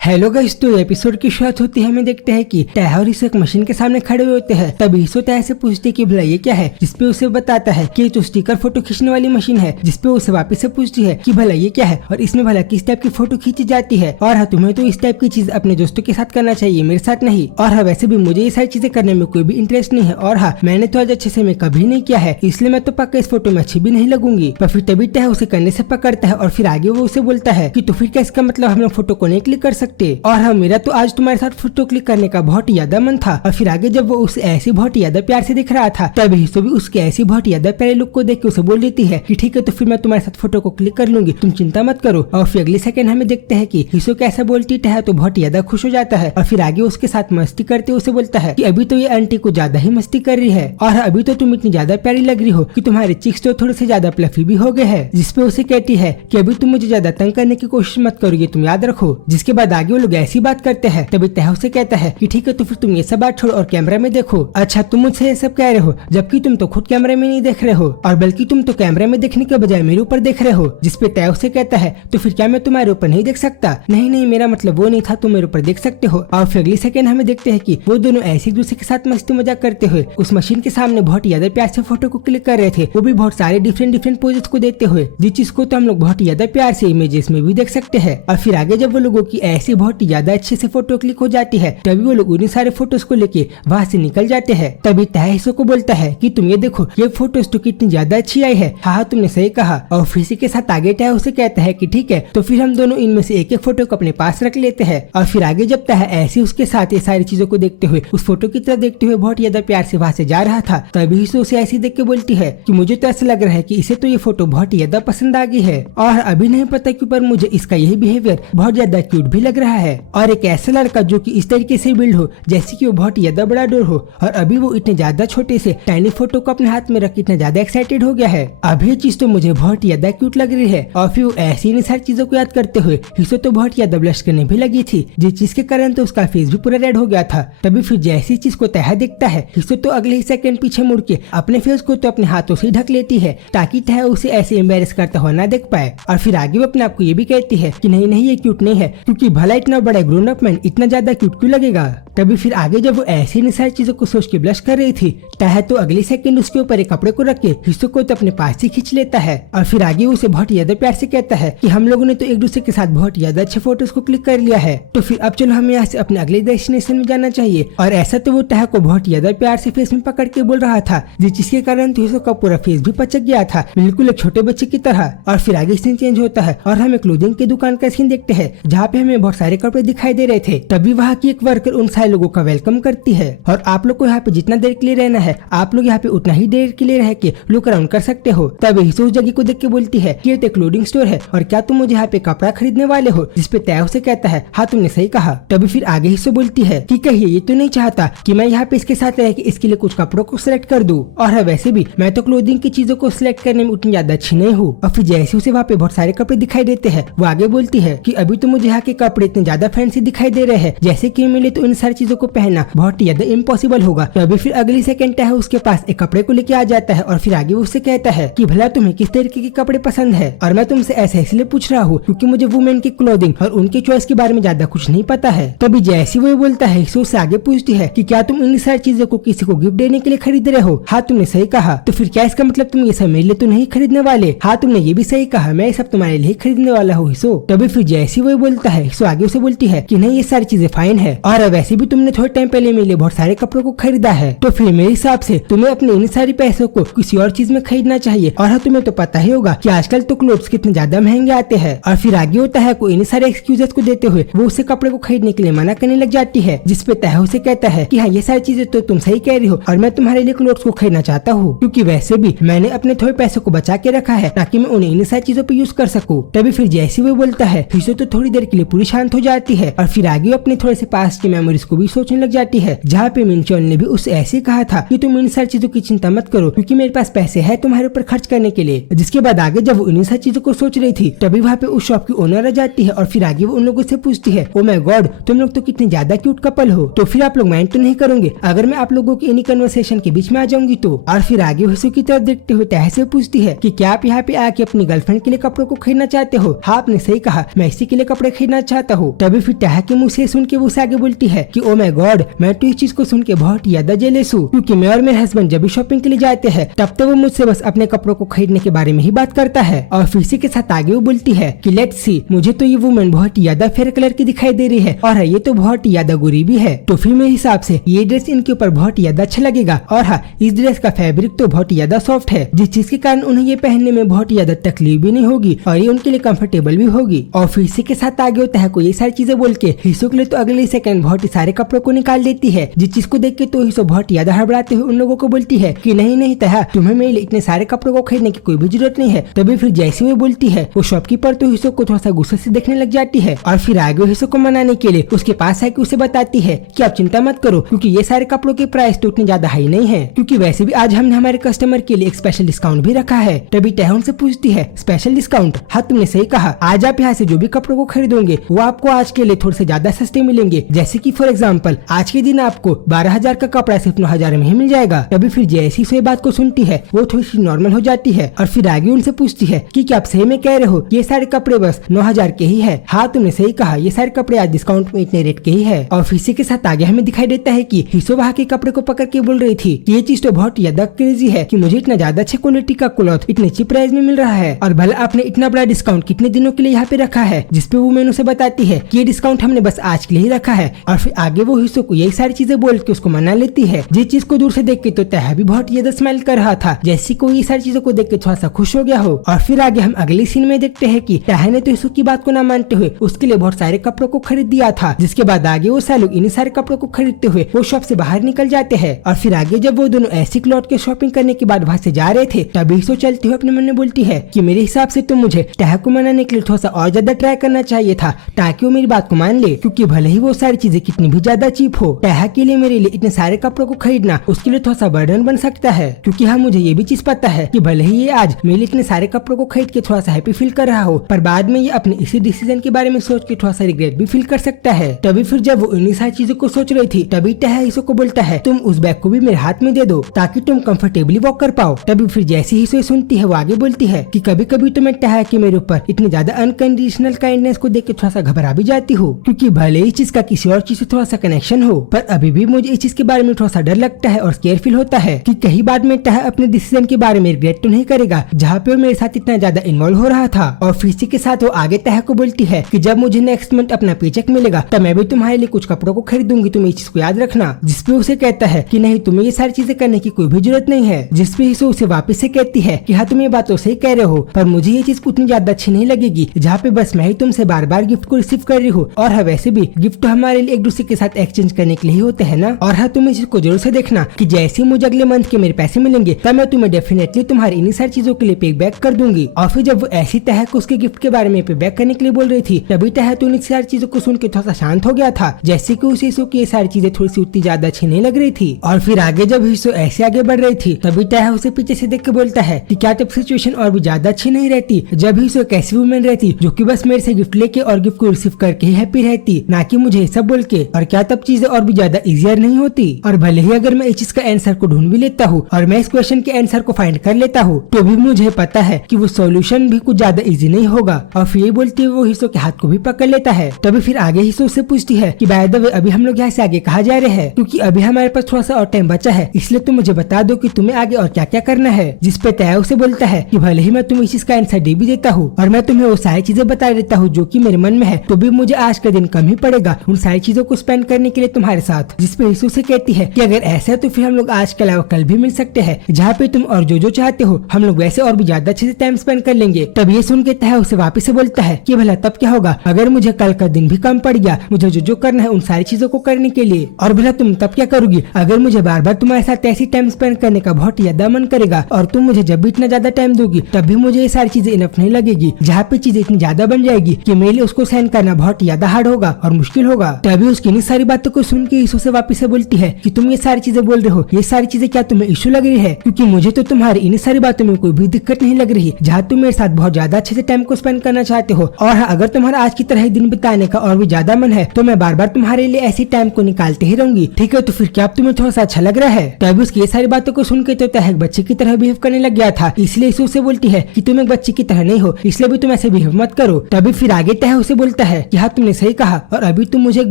Hello guys, तो episode की शुरुआत होती है। हमें देखते हैं कि टैहा और हिसो एक मशीन के सामने खड़े हुए होते हैं। तभी हिसो टैहा से पूछती है कि भला ये क्या है, जिसपे उसे बताता है कि ये तो स्टिकर फोटो खींचने वाली मशीन है। जिसपे उसे वापस से पूछती है कि भला ये क्या है और इसमें भला किस टाइप की फोटो खींची जाती है। और हाँ, तुम्हें तो इस टाइप की चीज अपने दोस्तों के साथ करना चाहिए, मेरे साथ नहीं। और हाँ, वैसे भी मुझे ये सारी चीजें करने में कोई भी इंटरेस्ट नहीं है। और हाँ, मैंने तो आज अच्छे से मैं कभी नहीं किया है, इसलिए मैं तो पक्का इस फोटो में अच्छी भी नहीं लगूंगी। पर फिर तभी टैहा उसे करने से पकड़ता है और फिर आगे वो उसे बोलता है कि तो फिर क्या इसका मतलब हम लोग फोटो को नहीं क्लिक कर सकते। और हाँ, मेरा तो आज तुम्हारे साथ फोटो क्लिक करने का बहुत ही ज्यादा मन था। और फिर आगे जब वो उसे ऐसे बहुत ही ज्यादा प्यार से दिख रहा था, तभी हिसो भी उसके ऐसी बहुत ही ज्यादा प्यारे लुक को देख के उसे बोल देती है कि ठीक है, तो फिर मैं तुम्हारे साथ फोटो को क्लिक कर लूंगी, तुम चिंता मत करो। और फिर अगले सेकंड हमें देखते हैं कि हिसो कैसा बोलती है तो बहुत ही ज्यादा खुश हो जाता है। और फिर आगे उसके साथ मस्ती करते उसे बोलता है कि अभी तो ये आंटी को ज्यादा ही मस्ती कर रही है और अभी तो तुम इतनी ज्यादा प्यारी लग रही हो कि तुम्हारे चिक्स तो थोड़े से ज्यादा प्लफी भी हो गए हैं। जिसपे उसे कहती है कि अभी तुम मुझे ज्यादा तंग करने की कोशिश मत करो, ये तुम याद रखो। जिसके बाद आगे वो लोग ऐसी बात करते हैं। तभी टैहा उसे कहता है कि ठीक है, तो फिर तुम ये सब बात छोड़ो और कैमरा में देखो। अच्छा, तुम मुझसे ये सब कह रहे हो जबकि तुम तो खुद कैमरे में नहीं देख रहे हो, और बल्कि तुम तो कैमरे में देखने के बजाय मेरे ऊपर देख रहे हो। जिसपे टैहा उसे कहता है तो फिर क्या मैं तुम्हारे ऊपर नहीं देख सकता? नहीं नहीं, मेरा मतलब वो नहीं था, तुम मेरे ऊपर देख सकते हो। और फिर अगली सेकंड हमें देखते हैं कि वो दोनों ऐसे एक दूसरे के साथ मस्ती मजाक करते हुए उस मशीन के सामने बहुत ही ज्यादा प्यार से फोटो को क्लिक कर रहे थे। वो भी बहुत सारे डिफरेंट पोजेस को देते हुए, जिस चीज को तो हम लोग बहुत ही ज्यादा प्यार से इमेजेस में भी देख सकते हैं। और फिर आगे जब वो लोगों की ऐसी बहुत ही ज्यादा अच्छे से फोटो क्लिक हो जाती है, तभी वो लोग उन्हीं सारे फोटोज को लेके वहाँ से निकल जाते हैं। तभी टैहा हिसो को बोलता है कि तुम ये देखो, ये फोटोज तो कितनी ज्यादा अच्छी आई है। हाँ, तुमने सही कहा। और फिर इसी के साथ आगे टैहा उसे कहता है कि ठीक है, तो फिर हम दोनों इनमें से एक एक फोटो को अपने पास रख लेते हैं। और फिर आगे जब टैहा ऐसे उसके साथ ये सारी चीजों को देखते हुए, उस फोटो की तरफ देखते हुए बहुत ज्यादा प्यार से वहाँ से जा रहा था, तभी हिसो उसे ऐसी देख के बोलती है कि मुझे तो ऐसा लग रहा है कि इसे तो ये फोटो बहुत ही ज्यादा पसंद आ गई है। और अभी नहीं पता क्यों, पर मुझे इसका यही बिहेवियर बहुत ज्यादा क्यूट भी लग रहा है। और एक ऐसा लड़का जो कि इस तरीके से बिल्ड हो जैसे कि वो बहुत ही ज्यादा बड़ा डोर हो, और अभी वो इतने ज्यादा छोटे से टाइनी फोटो को अपने हाथ में रख इतना ज्यादा एक्साइटेड हो गया है। अभी ये चीज तो मुझे बहुत ही ज्यादा क्यूट लग रही है। और फिर वो ऐसी इन सारी चीजों को याद करते हुए हिसो तो बहुत ज्यादा ब्लश करने भी लगी थी, जिस चीज के कारण तो उसका फेस भी पूरा रेड हो गया था। तभी फिर जैसी चीज को टैहा देखता है, हिसो तो अगले ही सेकंड पीछे मुड़ के अपने फेस को तो अपने हाथों से ढक लेती है ताकि टैहा उसे ऐसे एम्बेरस करता हुआ ना देख पाए। और फिर आगे वो अपने आप को ये भी कहती है कि नहीं नहीं, ये क्यूट नहीं है, क्योंकि भला इतना बड़ा ग्रोन अप मैन इतना ज्यादा क्यूट क्यों लगेगा। तभी फिर आगे जब वो ऐसी इन सारी चीजों को सोच के ब्लश कर रही थी, टैहा तो अगली सेकंड उसके ऊपर एक कपड़े को रख के हिसो को तो अपने पास से खींच लेता है। और फिर आगे उसे बहुत ज्यादा प्यार से कहता है कि हम लोगों ने तो एक दूसरे के साथ बहुत ज्यादा अच्छे फोटोज को क्लिक कर लिया है, तो फिर अब चलो हमें यहाँ से अपने अगले डेस्टिनेशन में जाना चाहिए। और ऐसा तो वो टैहा को बहुत ज्यादा प्यार से फेस में पकड़ के बोल रहा था, जिसके कारण तो हिसो का पूरा फेस भी पचक गया था, बिल्कुल एक छोटे बच्चे की तरह। और फिर आगे सीन चेंज होता है और हमें क्लोथिंग की दुकान का सीन देखते हैं, जहाँ पे हमें बहुत सारे कपड़े दिखाई दे रहे थे। तभी वहाँ की एक वर्कर उन सारे लोगों का वेलकम करती है और आप लोग को यहाँ पे जितना देर के लिए रहना है, आप लोग यहाँ पे उतना ही देर के लिए रह के लुक अराउंड कर सकते हो। तभी हिसो उस जगह को देख के बोलती है कि ये तो क्लोथिंग स्टोर है और क्या तुम मुझे यहाँ पे कपड़ा खरीदने वाले हो? जिसपे टैहा उसे कहता है हाँ, तुमने सही कहा। तभी फिर आगे हिसो बोलती है कि कहिए, ये तो नहीं चाहता कि मैं यहाँ पे इसके साथ रह के इसके लिए कुछ कपड़ों को सिलेक्ट कर दूं, और वैसे भी मैं तो क्लोथिंग की चीजों को सिलेक्ट करने में उतनी ज्यादा अच्छी नहीं हूँ। और फिर जैसे उसे वहाँ पे बहुत सारे कपड़े दिखाई देते हैं, वो आगे बोलती है कि अभी तो मुझे यहाँ के कपड़े इतने ज्यादा फैंसी दिखाई दे रहे हैं जैसे कि मेरे तो इन सारी चीजों को पहनना बहुत ही ज्यादा इम्पॉसिबल होगा। तो अभी फिर अगली सेकंड टैहा उसके पास एक कपड़े को लेके आ जाता है और फिर आगे उससे कहता है कि भला तुम्हें किस तरीके के कपड़े पसंद है, और मैं तुमसे ऐसा इसलिए पूछ रहा हूँ क्योंकि मुझे वुमेन की क्लोथिंग और उनके चॉइस के बारे में ज्यादा कुछ नहीं पता है। तभी जैसे वो बोलता है, हिसो से आगे पूछती है कि क्या तुम इन सारी चीजों को किसी को गिफ्ट देने के लिए खरीद रहे हो? हाँ, तुमने सही कहा। तो फिर क्या इसका मतलब तुम ये सब मेरे लिए तो नहीं खरीदने वाले? हाँ, तुमने ये भी सही कहा, मैं ये सब तुम्हारे लिए खरीदने वाला हूँ हिसो। तभी फिर जैसे वो बोलता है, हिसो आगे उसे बोलती है कि नहीं, ये सारी चीजें फाइन है, और वैसे भी तुमने थोड़े टाइम पहले मेरे लिए बहुत सारे कपड़ों को खरीदा है, तो फिर मेरे हिसाब से तुम्हें अपने इन सारी पैसों को किसी और चीज में खरीदना चाहिए। और हाँ, तुम्हें तो पता ही होगा कि आजकल तो क्लोथ्स कितने ज्यादा महंगे आते हैं। और फिर आगे होता है को इन सारे एक्सक्यूजेस को देते हुए वो उसे कपड़े को खरीदने के लिए मना करने लग जाती है, जिसपे टैहा उसे कहता है कि हाँ, ये सारी चीजें तो तुम सही कह रही हो और मैं तुम्हारे लिए क्लोथ्स को खरीदना चाहता हूँ, क्योंकि वैसे भी मैंने अपने थोड़े पैसों को बचा के रखा है ताकि मैं उन्हें इन सारी चीजों पे यूज कर सकूं। तभी फिर जैसे वो बोलता है, हिसो तो थोड़ी देर के लिए पूरी शांत हो जाती है और फिर आगे अपने थोड़े से पास की मेमोरीज को भी सोचने लग जाती है, जहाँ पे मिनचोन ने भी उससे ऐसे कहा था कि तुम इन सारी चीजों की चिंता मत करो क्योंकि मेरे पास पैसे है तुम्हारे ऊपर खर्च करने के लिए। जिसके बाद आगे जब वो इन सारी चीजों को सोच रही थी तभी वहाँ पे उस शॉप की ओनर आ जाती है और फिर आगे वो उन लोगों से पूछती है, ओ माय गॉड तुम लोग तो कितने ज्यादा क्यूट कपल हो, तो फिर आप लोग माइंड तो नहीं करोगे अगर मैं आप लोगों की इन्हीं कन्वर्सेशन के बीच में आ जाऊंगी तो। और फिर आगे हिसो की तरफ देखते हुए तह से पूछती है कि क्या आप यहाँ पे आके अपनी गर्लफ्रेंड के लिए कपड़ों को खरीदना चाहते हो। हाँ आपने सही कहा, मैं इसी के लिए कपड़े खरीदना चाहता हूँ। तभी फिर तह के मुँह से सुन के वो आगे बोलती है कि ओ माय गॉड मैं तो इस चीज को सुन के बहुत ज्यादा जेलस हूँ क्योंकि मैं और मेरे हस्बैंड जब भी शॉपिंग के लिए जाते हैं तब तो वो मुझसे बस अपने कपड़ों को खरीदने के बारे में ही बात करता है। और फिर इसी के साथ आगे वो बोलती है कि लेट्स सी, मुझे तो ये वुमन बहुत ज्यादा फेयर कलर की दिखाई दे रही है और ये तो बहुत ज्यादा गोरी भी है, तो फिर मेरे हिसाब से ये ड्रेस इनके ऊपर बहुत ज्यादा अच्छा लगेगा। और हाँ इस ड्रेस का फैब्रिक तो बहुत ज्यादा सॉफ्ट है जिस चीज के कारण उन्हें ये पहनने में बहुत ज्यादा तकलीफ भी नहीं होगी और ये उनके लिए कंफर्टेबल भी होगी। और फिर इसी के साथ आगे होता है को ये सारी चीजें बोल के हिसो के लिए तो अगले सेकंड बहुत ही सारे कपड़ों को निकाल देती है, जिस चीज को देख के तो हिसो बहुत ज्यादा हड़बड़ाते हुए उन लोगों को बोलती है कि नहीं नहीं तहा तुम्हें मेरे लिए इतने सारे कपड़ों को खरीदने की कोई भी जरूरत नहीं है। तभी फिर जैसे वो बोलती है वो शॉपकीपर तो हिसो को थोड़ा सा गुस्से से देखने लग जाती है और फिर आगे हिसो को मनाने के लिए उसके पास है कि उसे बताती है कि आप चिंता मत करो क्योंकि ये सारे कपड़ों के प्राइस तो उतने ज्यादा हाई नहीं है क्योंकि वैसे भी आज हमने हमारे कस्टमर के लिए एक स्पेशल डिस्काउंट भी रखा है। तभी तह उनसे पूछती है स्पेशल डिस्काउंट? हाँ तुमने सही कहा, आज आप यहाँ से जो भी कपड़ों को खरीदोगे वो आपको आज के लिए थोड़े से ज्यादा सस्ते मिलेंगे। जैसे कि फॉर एग्जाम्पल आज के दिन आपको 12,000 का कपड़ा सिर्फ 9,000 में ही मिल जाएगा। तभी फिर जैसी से बात को सुनती है वो थोड़ी सी नॉर्मल हो जाती है और फिर आगे उनसे पूछती है कि क्या आप सही में कह रहे हो ये सारे कपड़े बस 9,000 के ही है? हाँ तुमने सही कहा, ये सारे कपड़े आज डिस्काउंट में इतने रेट के ही है। और इसी के साथ आगे हमें दिखाई देता है कि हिसो वहाँ के कपड़े को पकड़ के बोल रही थी कि ये चीज तो बहुत ज्यादा क्रेजी है कि मुझे इतना ज्यादा अच्छे क्वालिटी का क्लॉथ इतने चीप प्राइस में मिल रहा है और भला आपने इतना बड़ा डिस्काउंट कितने दिनों के लिए यहाँ पे रखा है? जिसपे वो मैंने उसे बताती है कि ये डिस्काउंट हमने बस आज के लिए ही रखा है। और फिर आगे वो हिसो को यही सारी चीजें बोल के उसको मना लेती है, जिस चीज को दूर से देख के तो तह भी बहुत ज्यादा स्माइल कर रहा था जैसी को ये सारी चीजों को देख के थोड़ा सा खुश हो गया हो। और फिर आगे हम अगले सीन में देखते हैं कि तह ने तो हिसो की बात को न मानते हुए उसके लिए बहुत सारे कपड़ों को खरीद दिया था। जिसके बाद आगे वो सारे लोग इन सारे कपड़ों को खरीदते हुए वो शॉप से बाहर निकल जाते हैं। और फिर आगे जब वो दोनों ऐसी क्लॉथ के शॉपिंग करने के बाद वहाँ से जा रहे थे तभी हिसो चलते हुए अपने मन में बोलती है कि मेरे हिसाब से तो मुझे तह को मनाने के लिए थोड़ा सा और ज्यादा ट्राई करना चाहिए था ताकि वो मेरी बात को मान ले, क्योंकि भले ही वो सारी चीजें कितनी भी ज्यादा चीप हो तह के लिए मेरे लिए इतने सारे कपड़ों को खरीदना उसके लिए थोड़ा सा बर्डन बन सकता है। क्योंकि हाँ मुझे ये भी चीज पता है कि भले ही ये आज मेरे लिए इतने सारे कपड़ों को खरीद के थोड़ा सा हैप्पी फील कर रहा हो पर बाद में ये अपने इसी डिसीजन के बारे में सोच के थोड़ा सा रिग्रेट भी फील कर सकता है। तभी फिर जब वो इन्हीं सारी चीजों को सोच रही थी तभी तह हिसो को बोलता है तुम उस बैग को भी मेरे हाथ में दे दो ताकि तुम कंफर्टेबली वॉक कर पाओ। तभी फिर जैसी हिसो सुनती है वो आगे बोलती है कि कभी कभी तो मैं तह के मेरे ऊपर इतने ज्यादा अनकंडीशनल काइंडनेस को देख के थोड़ा सा घबरा भी जाती हूँ क्योंकि भले ही चीज का किसी और चीज से थोड़ा सा कनेक्शन हो पर अभी भी मुझे इस चीज के बारे में थोड़ा सा डर लगता है और स्केयर फील होता है कि कहीं बाद में तह अपने डिसीजन के बारे में रिग्रेट तो नहीं करेगा जहाँ पे वो मेरे साथ इतना ज्यादा इन्वॉल्व हो रहा था। और फिर इसी के साथ वो आगे तह को बोलती है कि जब मुझे नेक्स्ट मंथ अपना पेचेक मिलेगा तब मैं भी तुम्हारे लिए कुछ कपड़ों को खरीदूंगी, तुम इस चीज को याद रखना। जिसपे उसे कहता है कि नहीं तुम्हें ये सारी चीजें करने की कोई भी जरूरत नहीं है। जिसपे हिसो उसे वापस से कहती है कि हाँ तुम ये बात तो सही कह रहे हो पर मुझे ये चीज उतनी ज्यादा अच्छी नहीं लगेगी जहाँ पे बस मैं ही तुमसे बार बार गिफ्ट को रिसीव कर रही हूँ। और हाँ वैसे भी गिफ्ट तो हमारे लिए एक दूसरे के साथ एक्सचेंज करने के लिए ही होते हैं ना। और हाँ तुम इस चीज को जरूर से देखना कि जैसे मुझे अगले मंथ के मेरे पैसे मिलेंगे तब मैं तुम्हें डेफिनेटली तुम्हारी इन्हीं सारी चीजों के लिए पे बैक कर दूंगी। और फिर जब वो ऐसी तह को उसके गिफ्ट के बारे में पे बैक करने के लिए बोल रही थी तभी तह तो इन सारी चीजों को सुन के थोड़ा सा शांत हो गया था जैसे कि उसे हिसो की ये सारी चीजें थोड़ी सी उतनी ज्यादा अच्छी नहीं लग रही थी। और फिर आगे जब हिसो ऐसे आगे बढ़ रही थी तभी तह उसे पीछे से देख के बोलता है कि क्या तब सिचुएशन और भी ज्यादा अच्छी नहीं रहती जब हिसो एक ऐसी वुमेन रहती जो कि बस मेरे से गिफ्ट लेके और गिफ्ट को रिसीव करके ही हैप्पी रहती ना कि मुझे सब बोल के। और क्या तब चीजें और भी ज्यादा इजियर नहीं होती? और भले ही अगर मैं इस चीज का आंसर को ढूंढ भी लेता हूँ और मैं इस क्वेश्चन के आंसर को फाइंड कर लेता हूँ तो भी मुझे पता है कि वो सॉल्यूशन भी कुछ ज्यादा इजी नहीं होगा। और फिर ये बोलती है वो हिसो के हाथ को भी पकड़ लेता है। तभी फिर आगे हिसो से पूछती है कि बाय द वे अभी हम लोग यहाँ से आगे कहाँ जा रहे हैं क्योंकि अभी हमारे पास थोड़ा सा और टाइम बचा है इसलिए तुम मुझे बता दो कि तुम्हें आगे और क्या क्या करना है। जिसपे तय उसे बोलता है कि भले ही मैं तुम्हें इस चीज का आंसर दे भी देता हूँ और मैं तुम्हें वो सारी चीजें बता देता हूँ जो कि मेरे मन में है तो भी मुझे आज का दिन कम ही पड़ेगा उन सारी चीजों को स्पेंड करने के लिए तुम्हारे साथ। जिसपे हिसो से कहती है कि अगर ऐसा है तो फिर हम लोग आज के अलावा कल भी मिल सकते हैं जहाँ पे तुम और जो चाहते हो हम लोग वैसे और भी ज्यादा अच्छे से टाइम स्पेंड कर लेंगे। तब ये सुन के तह उसे वापस से बोलता है कि भला तब क्या होगा अगर मुझे कल का दिन भी कम पड़ गया मुझे जो करना है उन सारी चीजों को करने के लिए। और भला तुम तब क्या करोगी अगर मुझे बार बार तुम्हारे साथ ऐसी टाइम स्पेंड करने का बहुत ज्यादा मन करेगा और तुम मुझे जब भी इतना ज्यादा टाइम दोगी तब भी मुझे ये सारी चीजें इनफ नहीं लगेगी जहाँ पे चीजें इतनी ज्यादा बन जाएगी कि मेरे लिए उसको सहन करना बहुत ज्यादा हार्ड होगा और मुश्किल होगा। तभी उसकी ये सारी बातों को सुन के ईशो से वापस से बोलती है कि तुम ये सारी चीजें बोल रहे हो, ये सारी चीजें क्या तुम्हें इशू लग रही है? क्योंकि मुझे तो तुम्हारी इन सारी बातों में कोई भी दिक्कत नहीं लग रही, जहाँ तुम मेरे साथ बहुत ज्यादा अच्छे से टाइम को स्पेंड करना चाहते हो। और हाँ, अगर तुम्हारा आज की तरह ही दिन बिताने का और भी ज्यादा मन है तो मैं बार बार तुम्हारे लिए ऐसी टाइम को निकालते ही रहूंगी। ठीक है, तो फिर क्या अब तुम्हें थोड़ा सा अच्छा लग रहा है? तो अभी उसकी ये सारी बातों को सुन के तो तह एक बच्चे की तरह बिहेव करने लग गया था, इसलिए ईशो से बोलती है कि तुम एक बच्चे की तरह नहीं हो, इसलिए भी तुम ऐसे बिहेव मत करो। तभी फिर आगे तह उसे बोलता है कि हाँ तुमने सही कहा, और अभी तुम मुझे एक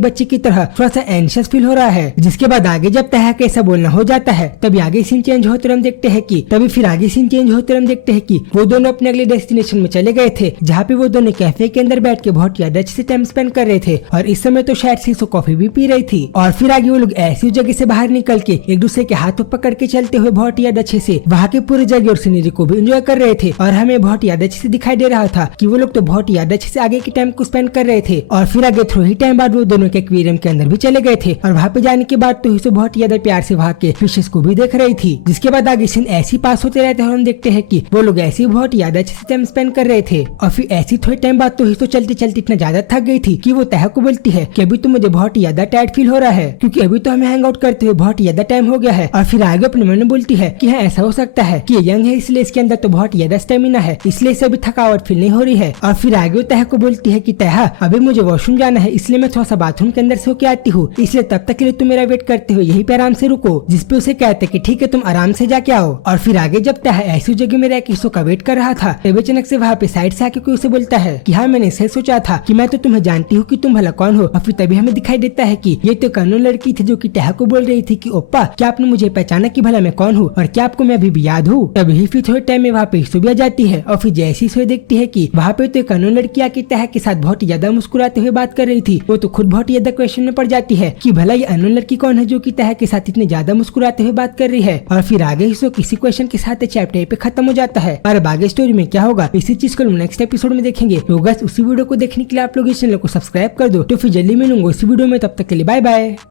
बच्चे की तरह थोड़ा सा एंशियस फील हो रहा है। जिसके बाद आगे जब तह का ऐसा बोलना हो जाता है तभी आगे सीन चेंज होते हम देखते हैं कि वो दोनों अपने अगले डेस्टिनेशन में चले गए थे, जहाँ पे वो दोनों कैफे के अंदर बैठ के बहुत ज्यादा अच्छे से टाइम स्पेंड कर रहे थे। और इस समय तो शायद से कॉफी भी पी रही थी। और फिर आगे वो लोग ऐसी जगह से बाहर निकल के एक दूसरे के हाथों पकड़ के चलते हुए बहुत याद अच्छे से वहाँ के पूरे जगह और सीनरी को भी एंजॉय कर रहे थे। और हमें बहुत याद अच्छे से दिखाई दे रहा था कि वो लोग तो बहुत याद अच्छे से आगे के टाइम को स्पेंड कर रहे थे। और फिर आगे थोड़ी ही टाइम बाद वो दोनों के एक्वेरियम के अंदर भी चले गए थे, और वहाँ पे जाने के बाद तो ईशो बहुत ज्यादा प्यार से वहाँ के फिशेस को भी देख रही थी। जिसके बाद आगे सीन ऐसी पास होते रहते हैं और हम देखते हैं कि वो लोग ऐसे बहुत याद अच्छे से टाइम स्पेंड कर रहे थे। और फिर ऐसी थोड़ी टाइम बाद तो ईशो चलते चलते इतना ज्यादा थक गई थी कि वो तह को बोलती है कि अभी तो मुझे बहुत ज्यादा टायर्ड फील हो रहा है, क्योंकि अभी तो हमें हैंग आउट करते हुए बहुत ज्यादा टाइम हो गया है। और फिर आगे अपने मन में बोलती है कि हाँ ऐसा हो सकता है कि ये यंग है इसलिए इसके अंदर तो बहुत ज्यादा स्टेमिना है, इसलिए इसे अभी थकावट फील नहीं हो रही है। और फिर आगे तह को बोलती है कि तह अभी मुझे वॉशरूम जाना है, इसलिए मैं थोड़ा सा बाथरूम के अंदर से होके आती हूँ, इसलिए तब तक के लिए तुम मेरा वेट करते हो यहीं पे आराम से रुको। जिसपे उसे कहते कि ठीक है तुम आराम से जाके आओ। और फिर आगे जब तह ऐसी जगह में रह के ईशो का वेट कर रहा था तब अचानक से वहाँ पे साइड से आके कोई उसे बोलता है कि हाँ मैंने सही सोचा था कि मैं तो तुम्हें जानती हूँ कि तुम भला कौन हो। और फिर तभी हमें दिखाई देता है कि ये तो कानून लड़की थी जो कि तह को बोल रही थी कि ओप्पा क्या आपने मुझे पहचाना कि भला मैं कौन हूँ और क्या आपको मैं अभी भी याद हूँ। तभी फिर थोड़े टाइम में वहाँ पे ईशो भी आ जाती है और फिर जैसी ईशो देखती है कि वहाँ पे तो कानून लड़की आके तह के साथ बहुत ज्यादा मुस्कुराते हुए बात कर रही थी। वो तो खुद बहुत ज्यादा क्वेश्चन में पड़ जाती है कि भला ये अननोन लड़की कौन है जो कि तह के साथ इतने ज्यादा मुस्कुराते हुए बात कर रही है। और फिर आगे ईशो किसी क्वेश्चन के साथ चैप्टर पे खत्म हो जाता है। और आगे स्टोरी में क्या होगा इसी चीज को नेक्स्ट एपिसोड में देखेंगे। तो गाइस उसी वीडियो को देखने के लिए आप लोग इस चैनल को सब्सक्राइब कर दो। तो फिर जल्दी मिलूंगा उसी वीडियो में, तब तक के लिए बाय बाय।